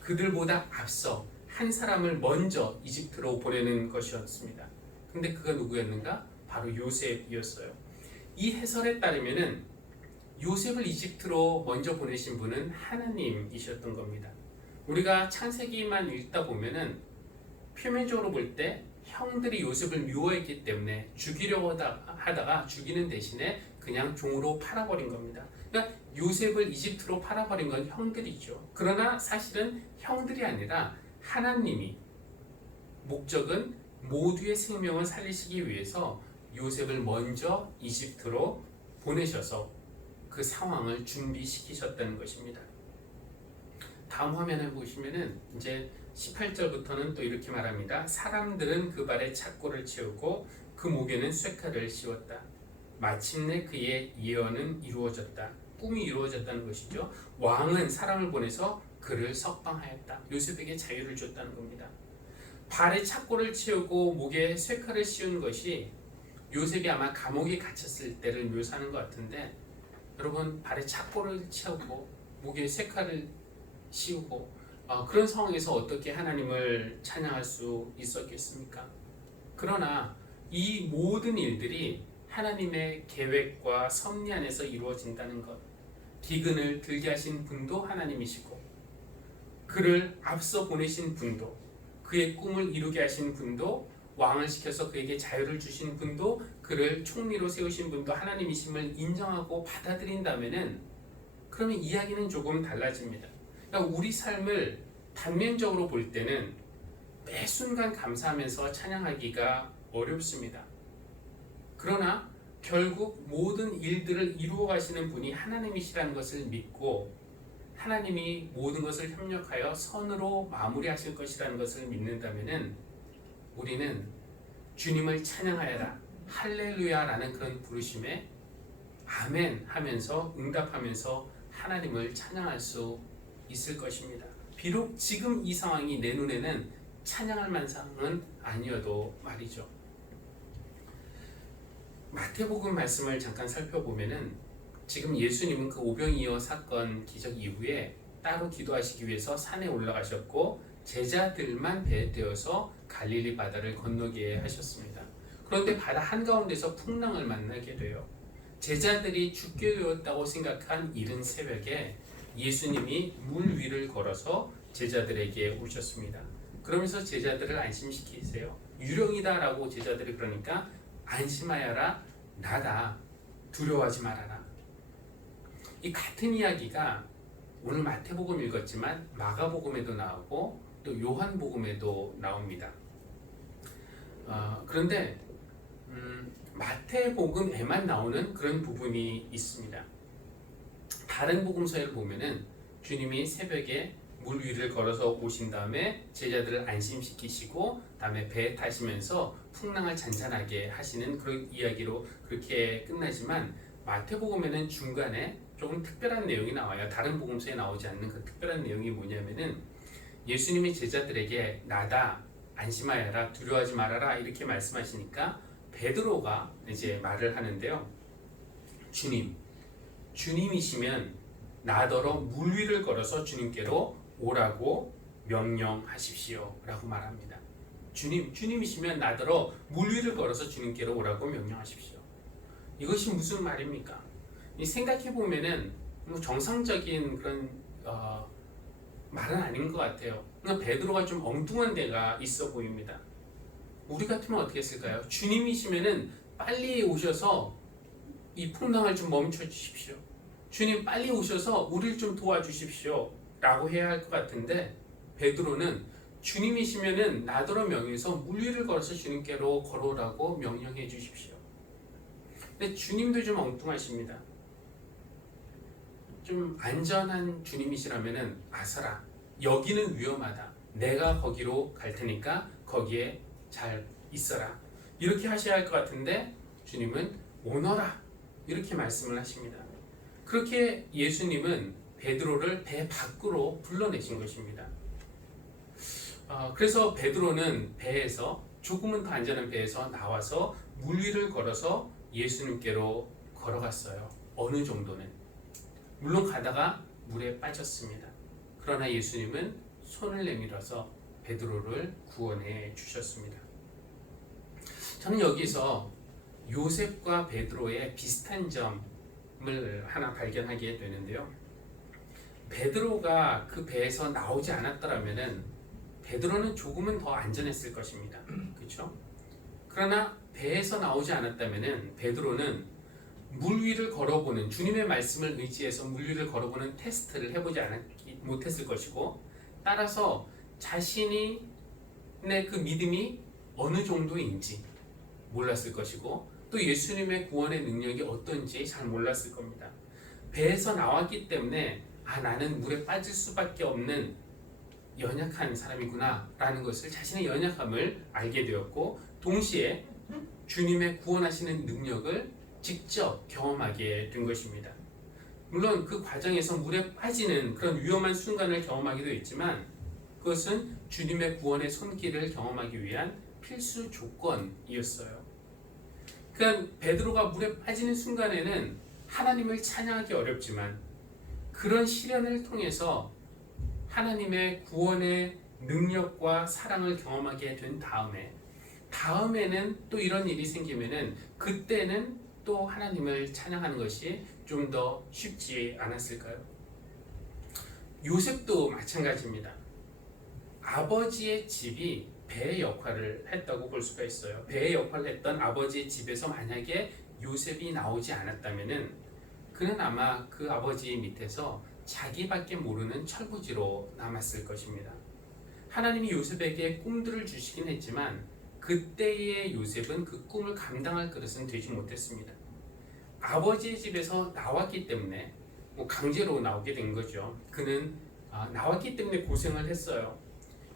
그들보다 앞서 한 사람을 먼저 이집트로 보내는 것이었습니다. 근데 그가 누구였는가? 바로 요셉이었어요. 이 해설에 따르면은 요셉을 이집트로 먼저 보내신 분은 하나님이셨던 겁니다. 우리가 창세기만 읽다 보면은 표면적으로 볼 때 형들이 요셉을 미워했기 때문에 죽이려고 하다가 죽이는 대신에 그냥 종으로 팔아버린 겁니다. 그러니까 요셉을 이집트로 팔아버린 건 형들이죠. 그러나 사실은 형들이 아니라 하나님이 목적은 모두의 생명을 살리시기 위해서 요셉을 먼저 이집트로 보내셔서 그 상황을 준비시키셨다는 것입니다. 다음 화면을 보시면은 이제 18절부터는 또 이렇게 말합니다. 사람들은 그 발에 착고를 채우고 그 목에는 쇠칼을 씌웠다. 마침내 그의 예언은 이루어졌다. 꿈이 이루어졌다는 것이죠. 왕은 사람을 보내서 그를 석방하였다. 요셉에게 자유를 줬다는 겁니다. 발에 착고를 채우고 목에 쇠칼을 씌운 것이 요셉이 아마 감옥에 갇혔을 때를 묘사하는 것 같은데, 여러분 발에 착고를 채우고 목에 쇠칼을 씌우고 그런 상황에서 어떻게 하나님을 찬양할 수 있었겠습니까? 그러나 이 모든 일들이 하나님의 계획과 섭리 안에서 이루어진다는 것, 기근을 들게 하신 분도 하나님이시고 그를 앞서 보내신 분도, 그의 꿈을 이루게 하신 분도, 왕을 시켜서 그에게 자유를 주신 분도, 그를 총리로 세우신 분도 하나님이심을 인정하고 받아들인다면은 그러면 이야기는 조금 달라집니다. 그러니까 우리 삶을 단면적으로 볼 때는 매 순간 감사하면서 찬양하기가 어렵습니다. 그러나 결국 모든 일들을 이루어 가시는 분이 하나님이시라는 것을 믿고 하나님이 모든 것을 협력하여 선으로 마무리하실 것이라는 것을 믿는다면은 우리는 주님을 찬양하여라 할렐루야라는 그런 부르심에 아멘 하면서 응답하면서 하나님을 찬양할 수 있을 것입니다. 비록 지금 이 상황이 내 눈에는 찬양할 만한 상황은 아니어도 말이죠. 마태복음 말씀을 잠깐 살펴보면은 지금 예수님은 그 오병이어 사건 기적 이후에 따로 기도하시기 위해서 산에 올라가셨고 제자들만 배에 태워서 갈릴리 바다를 건너게 하셨습니다. 그런데 바다 한가운데서 풍랑을 만나게 돼요. 제자들이 죽게 되었다고 생각한 이른 새벽에 예수님이 물 위를 걸어서 제자들에게 오셨습니다. 그러면서 제자들을 안심시키세요. 유령이다라고 제자들이 그러니까 안심하여라, 나다, 두려워하지 말아라. 이 같은 이야기가 오늘 마태복음 읽었지만 마가복음에도 나오고 또 요한복음에도 나옵니다. 그런데 마태복음에만 나오는 그런 부분이 있습니다. 다른 복음서를 보면은 주님이 새벽에 물 위를 걸어서 오신 다음에 제자들을 안심시키시고 다음에 배에 타시면서 풍랑을 잔잔하게 하시는 그런 이야기로 그렇게 끝나지만 마태복음에는 중간에 조금 특별한 내용이 나와요. 다른 복음서에 나오지 않는 그 특별한 내용이 뭐냐면은 예수님이 제자들에게 나다, 안심하여라, 두려워하지 말아라 이렇게 말씀하시니까 베드로가 이제 말을 하는데요. 주님이시면 나더러 물 위를 걸어서 주님께로 오라고 명령하십시오 라고 말합니다. 주님이시면 나더러 물 위를 걸어서 주님께로 오라고 명령하십시오. 이것이 무슨 말입니까? 생각해보면은 정상적인 그런 말은 아닌 것 같아요. 그러니까 베드로가 좀 엉뚱한 데가 있어 보입니다. 우리 같으면 어떻게 했을까요? 주님이시면은 빨리 오셔서 이 풍랑을 좀 멈춰 주십시오. 주님 빨리 오셔서 우리를 좀 도와주십시오 라고 해야 할 것 같은데 베드로는 주님이시면은 나더러 명해서 물 위를 걸어서 주님께로 걸어오라고 명령해 주십시오. 근데 주님도 좀 엉뚱하십니다. 좀 안전한 주님이시라면은 아서라, 여기는 위험하다, 내가 거기로 갈 테니까 거기에 잘 있어라 이렇게 하셔야 할 것 같은데 주님은 오너라 이렇게 말씀을 하십니다. 그렇게 예수님은 베드로를 배 밖으로 불러내신 것입니다. 그래서 베드로는 배에서 조금은 더 안전한 배에서 나와서 물 위를 걸어서 예수님께로 걸어갔어요. 어느 정도는 물론 가다가 물에 빠졌습니다. 그러나 예수님은 손을 내밀어서 베드로를 구원해 주셨습니다. 저는 여기서 요셉과 베드로의 비슷한 점을 하나 발견하게 되는데요. 베드로가 그 배에서 나오지 않았더라면은 베드로는 조금은 더 안전했을 것입니다. 그렇죠? 그러나 배에서 나오지 않았다면은 베드로는 물 위를 걸어보는, 주님의 말씀을 의지해서 물 위를 걸어보는 테스트를 해보지 못했을 것이고, 따라서 자신의 그 믿음이 어느 정도인지 몰랐을 것이고, 또 예수님의 구원의 능력이 어떤지 잘 몰랐을 겁니다. 배에서 나왔기 때문에 나는 물에 빠질 수밖에 없는 연약한 사람이구나 라는 것을, 자신의 연약함을 알게 되었고, 동시에 주님의 구원하시는 능력을 직접 경험하게 된 것입니다. 물론 그 과정에서 물에 빠지는 그런 위험한 순간을 경험하기도 했지만, 그것은 주님의 구원의 손길을 경험하기 위한 필수 조건이었어요. 그러니까 베드로가 물에 빠지는 순간에는 하나님을 찬양하기 어렵지만, 그런 시련을 통해서 하나님의 구원의 능력과 사랑을 경험하게 된 다음에는 또 이런 일이 생기면은, 그때는 또 하나님을 찬양하는 것이 좀 더 쉽지 않았을까요? 요셉도 마찬가지입니다. 아버지의 집이 배의 역할을 했다고 볼 수가 있어요. 배의 역할을 했던 아버지의 집에서 만약에 요셉이 나오지 않았다면은, 그는 아마 그 아버지 밑에서 자기밖에 모르는 철부지로 남았을 것입니다. 하나님이 요셉에게 꿈들을 주시긴 했지만, 그때의 요셉은 그 꿈을 감당할 그릇은 되지 못했습니다. 아버지의 집에서 나왔기 때문에, 강제로 나오게 된 거죠. 그는 나왔기 때문에 고생을 했어요.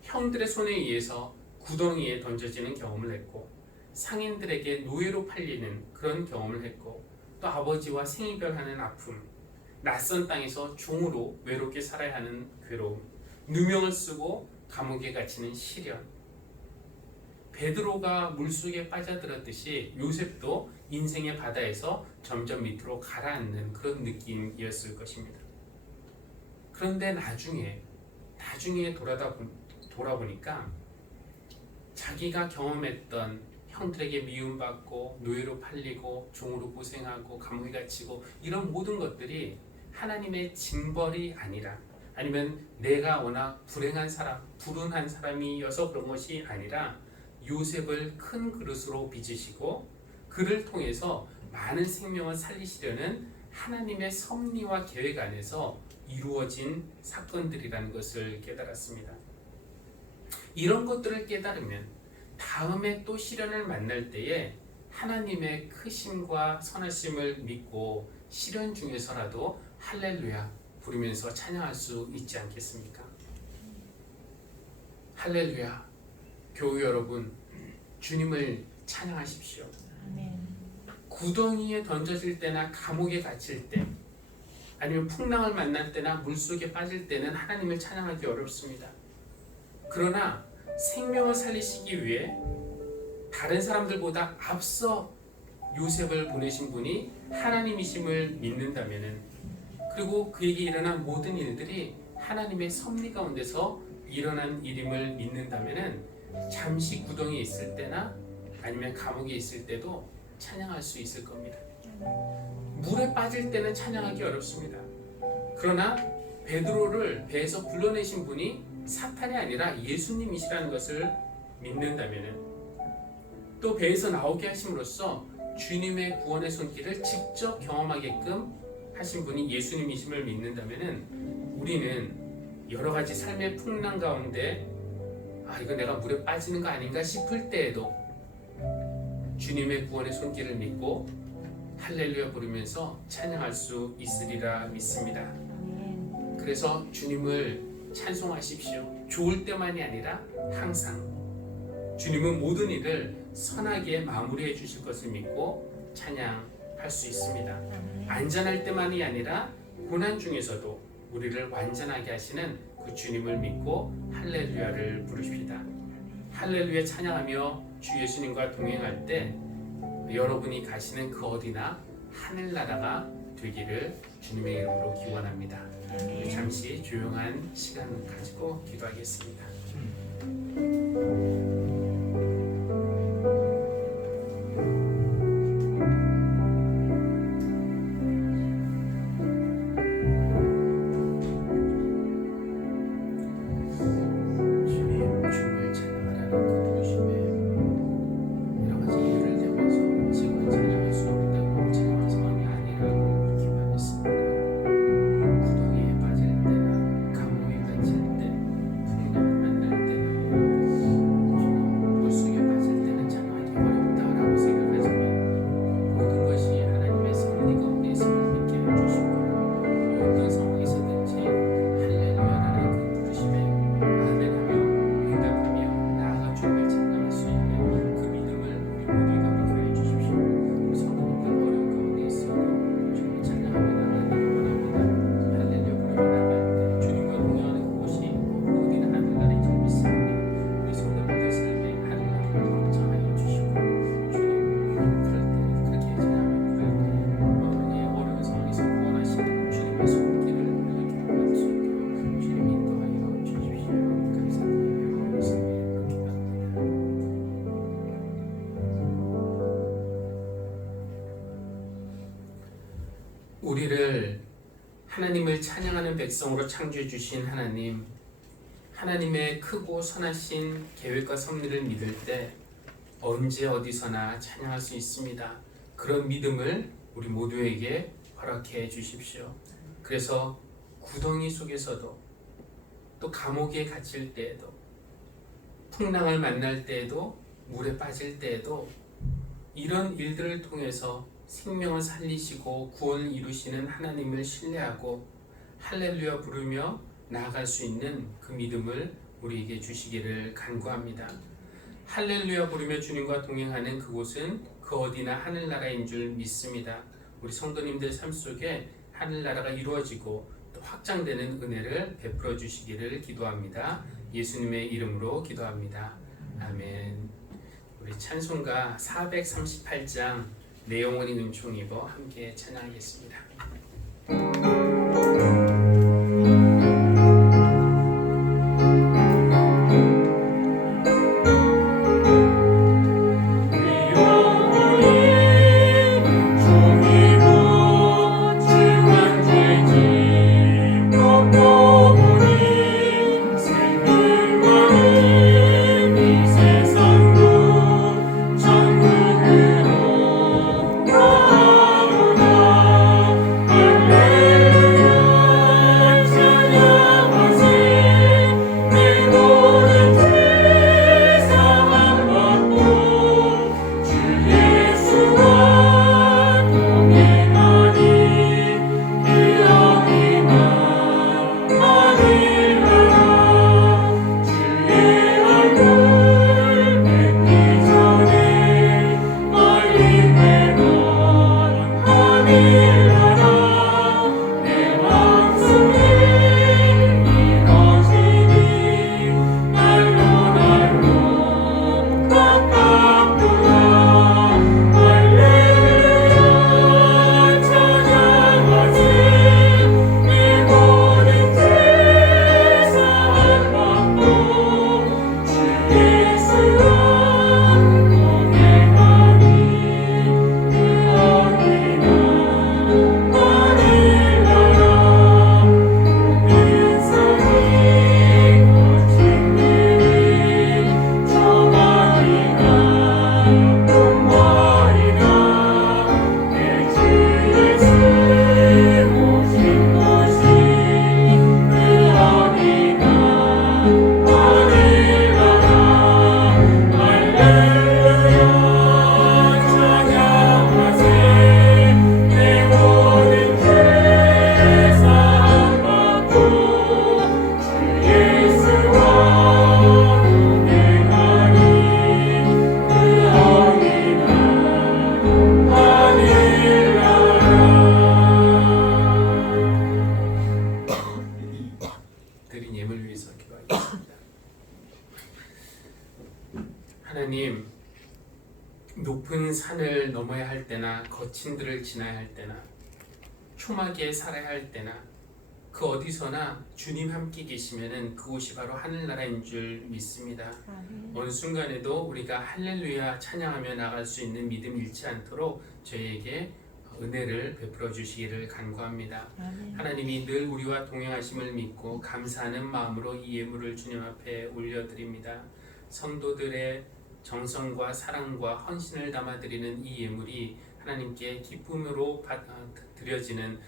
형들의 손에 의해서 구덩이에 던져지는 경험을 했고, 상인들에게 노예로 팔리는 그런 경험을 했고, 또 아버지와 생이별하는 아픔, 낯선 땅에서 종으로 외롭게 살아야 하는 괴로움, 누명을 쓰고 감옥에 갇히는 시련. 베드로가 물속에 빠져들었듯이 요셉도 인생의 바다에서 점점 밑으로 가라앉는 그런 느낌이었을 것입니다. 그런데 나중에 돌아보니까 자기가 경험했던 형들에게 미움받고 노예로 팔리고 종으로 고생하고 감옥에 갇히고 이런 모든 것들이 하나님의 징벌이 아니라, 아니면 내가 워낙 불운한 사람이어서 그런 것이 아니라, 요셉을 큰 그릇으로 빚으시고 그를 통해서 많은 생명을 살리시려는 하나님의 섭리와 계획 안에서 이루어진 사건들이라는 것을 깨달았습니다. 이런 것들을 깨달으면 다음에 또 시련을 만날 때에 하나님의 크심과 선하심을 믿고 시련 중에서라도 할렐루야 부르면서 찬양할 수 있지 않겠습니까? 할렐루야. 교우 여러분, 주님을 찬양하십시오. 아멘. 구덩이에 던져질 때나 감옥에 갇힐 때, 아니면 풍랑을 만날 때나 물속에 빠질 때는 하나님을 찬양하기 어렵습니다. 그러나 생명을 살리시기 위해 다른 사람들보다 앞서 요셉을 보내신 분이 하나님이심을 믿는다면은, 그리고 그에게 일어난 모든 일들이 하나님의 섭리 가운데서 일어난 일임을 믿는다면은, 잠시 구덩이에 있을 때나 아니면 감옥에 있을 때도 찬양할 수 있을 겁니다. 물에 빠질 때는 찬양하기 어렵습니다. 그러나 베드로를 배에서 불러내신 분이 사탄이 아니라 예수님이시라는 것을 믿는다면은, 또 배에서 나오게 하심으로써 주님의 구원의 손길을 직접 경험하게끔 하신 분이 예수님이심을 믿는다면은, 우리는 여러 가지 삶의 풍랑 가운데 이거 내가 물에 빠지는 거 아닌가 싶을 때에도 주님의 구원의 손길을 믿고 할렐루야 부르면서 찬양할 수 있으리라 믿습니다. 아멘. 그래서 주님을 찬송하십시오. 좋을 때만이 아니라 항상. 주님은 모든 일을 선하게 마무리해 주실 것을 믿고 찬양할 수 있습니다. 아멘. 안전할 때만이 아니라 고난 중에서도 우리를 완전하게 하시는 그 주님을 믿고 할렐루야를 부르십시다. 할렐루야 찬양하며 주 예수님과 동행할 때 여러분이 가시는 그 어디나 하늘나라가 되기를 주님의 이름으로 기원합니다. 아멘. 잠시 조용한 시간 가지고 기도하겠습니다. 주님 우리를 하나님을 찬양하는 백성으로 창조해 주신 하나님, 하나님의 크고 선하신 계획과 섭리를 믿을 때 언제 어디서나 찬양할 수 있습니다. 그런 믿음을 우리 모두에게 허락해 주십시오. 그래서 구덩이 속에서도, 또 감옥에 갇힐 때에도, 풍랑을 만날 때에도, 물에 빠질 때에도 이런 일들을 통해서 생명을 살리시고 구원을 이루시는 하나님을 신뢰하고 할렐루야 부르며 나아갈 수 있는 그 믿음을 우리에게 주시기를 간구합니다. 할렐루야 부르며 주님과 동행하는 그곳은 그 어디나 하늘나라인 줄 믿습니다. 우리 성도님들 삶 속에 하늘나라가 이루어지고 또 확장되는 은혜를 베풀어 주시기를 기도합니다. 예수님의 이름으로 기도합니다. 아멘. 우리 찬송가 438장 내 영혼이 은총 입어 함께 찬양하겠습니다. 하나님, 높은 산을 넘어야 할 때나 거친 들을 지나야 할 때나 흉하게 살아야 할 때나 그 어디서나 주님 함께 계시면은 그곳이 바로 하늘나라인 줄 믿습니다. 어느 순간에도 우리가 할렐루야 찬양하며 나갈 수 있는 믿음 잃지 않도록 저희에게 은혜를 베풀어 주시기를 간구합니다. 하나님이 늘 우리와 동행하심을 믿고 감사하는 마음으로 이 예물을 주님 앞에 올려드립니다. 성도들의 정성과 사랑과 헌신을 담아드리는 이 예물이 하나님께 기쁨으로 드려지는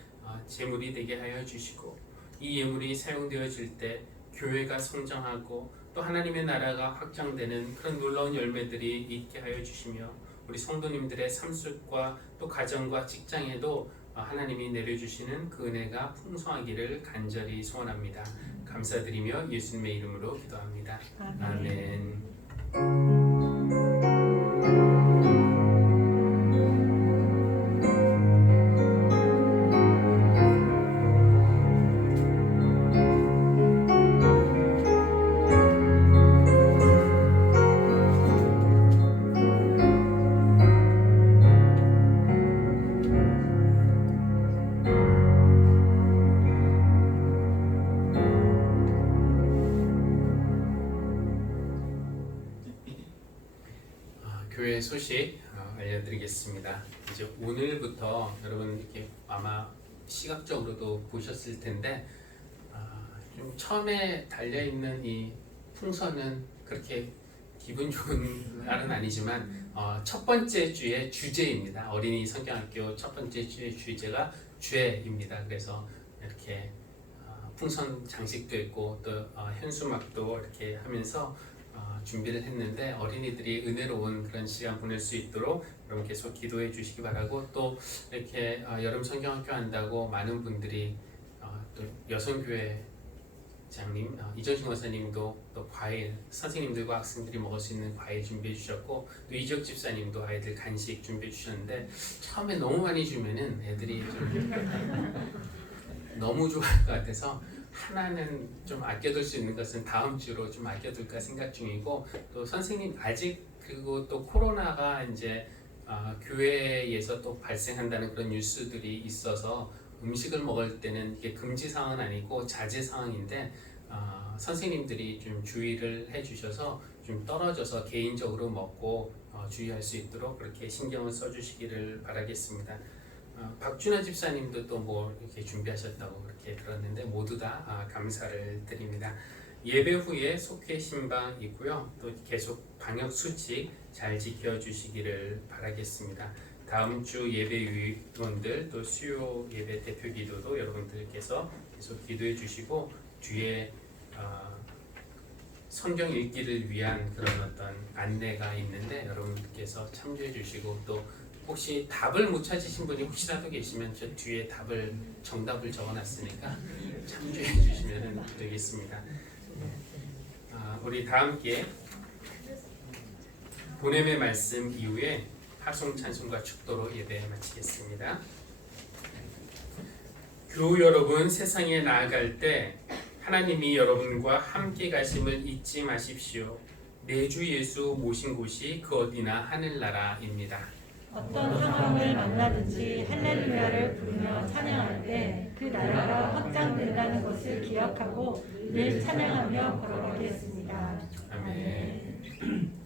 제물이 되게 하여 주시고, 이 예물이 사용되어질 때 교회가 성장하고 또 하나님의 나라가 확장되는 그런 놀라운 열매들이 있게 하여 주시며, 우리 성도님들의 삶 속과 또 가정과 직장에도 하나님이 내려주시는 그 은혜가 풍성하기를 간절히 소원합니다. 감사드리며 예수님의 이름으로 기도합니다. 아멘. 교회 소식 알려드리겠습니다. 이제 오늘부터 여러분 이렇게 아마 시각적으로도 보셨을 텐데 좀 처음에 달려있는 이 풍선은 그렇게 기분 좋은 날은 아니지만 첫 번째 주의 주제입니다. 어린이 성경학교 첫 번째 주의 주제가 죄입니다. 그래서 이렇게 풍선 장식도 있고 또 현수막도 이렇게 하면서 준비를 했는데 어린이들이 은혜로운 그런 시간 보낼 수 있도록 여러분 계속 기도해 주시기 바라고 또 이렇게 여름 성경학교 한다고 많은 분들이 또 여성교회 장님 이정식 목사님도 또 과일 선생님들과 학생들이 먹을 수 있는 과일 준비해 주셨고 또 이적 집사님도 아이들 간식 준비해 주셨는데 처음에 너무 많이 주면은 애들이 좀 너무 좋아할 것 같아서 하나는 좀 아껴둘 수 있는 것은 다음 주로 좀 아껴둘까 생각 중이고 또 선생님 아직 그리고 또 코로나가 이제 교회에서 또 발생한다는 그런 뉴스들이 있어서 음식을 먹을 때는 이게 금지 사항은 아니고 자제 사항인데 선생님들이 좀 주의를 해주셔서 좀 떨어져서 개인적으로 먹고 주의할 수 있도록 그렇게 신경을 써주시기를 바라겠습니다. 박준하 집사님도 또 뭐 이렇게 준비하셨다고 그렇게 들었는데 모두 다 감사를 드립니다. 예배 후에 속회 신방 있고요. 또 계속 방역 수칙 잘 지켜주시기를 바라겠습니다. 다음 주 예배위원들 또 수요 예배 대표 기도도 여러분들께서 계속 기도해 주시고 뒤에 성경 읽기를 위한 그런 어떤 안내가 있는데 여러분들께서 참조해 주시고 또 혹시 답을 못 찾으신 분이 혹시라도 계시면 저 뒤에 정답을 적어놨으니까 참조해 주시면 되겠습니다. 우리 다 함께 보냄의 말씀 이후에 하송 찬송과 축도로 예배 마치겠습니다. 교우 여러분, 세상에 나아갈 때 하나님이 여러분과 함께 가심을 잊지 마십시오. 내 주 예수 모신 곳이 그 어디나 하늘나라입니다. 어떤 상황을 만나든지 할렐루야를 부르며 찬양할 때 그 나라가 확장된다는 것을 기억하고 늘 찬양하며 걸어가겠습니다. 아멘.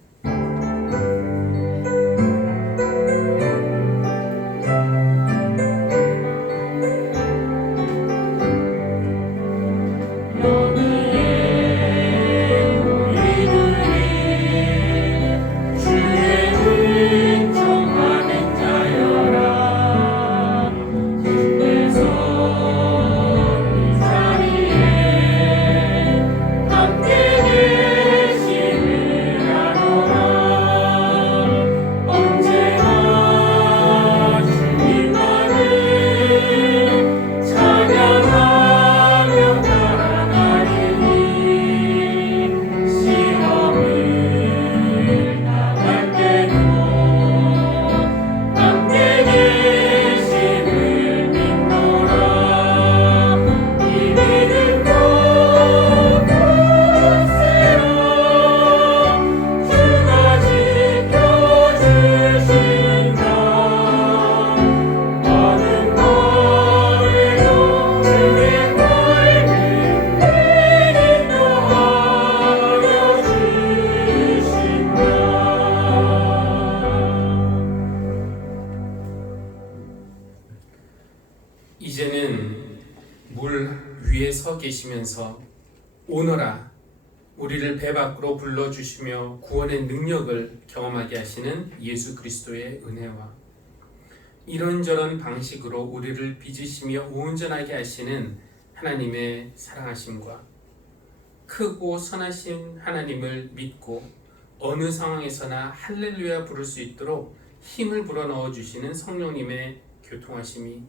이제는 물 위에 서 계시면서 오너라 우리를 배 밖으로 불러주시며 구원의 능력을 경험하게 하시는 예수 그리스도의 은혜와 이런저런 방식으로 우리를 빚으시며 온전하게 하시는 하나님의 사랑하심과 크고 선하신 하나님을 믿고 어느 상황에서나 할렐루야 부를 수 있도록 힘을 불어넣어 주시는 성령님의 교통하심이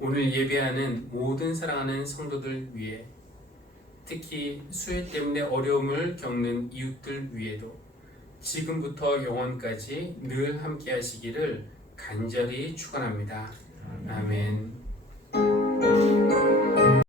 오늘 예배하는 모든 사랑하는 성도들 위해 특히 수해 때문에 어려움을 겪는 이웃들 위에도 지금부터 영원까지 늘 함께 하시기를 간절히 축원합니다. 아멘.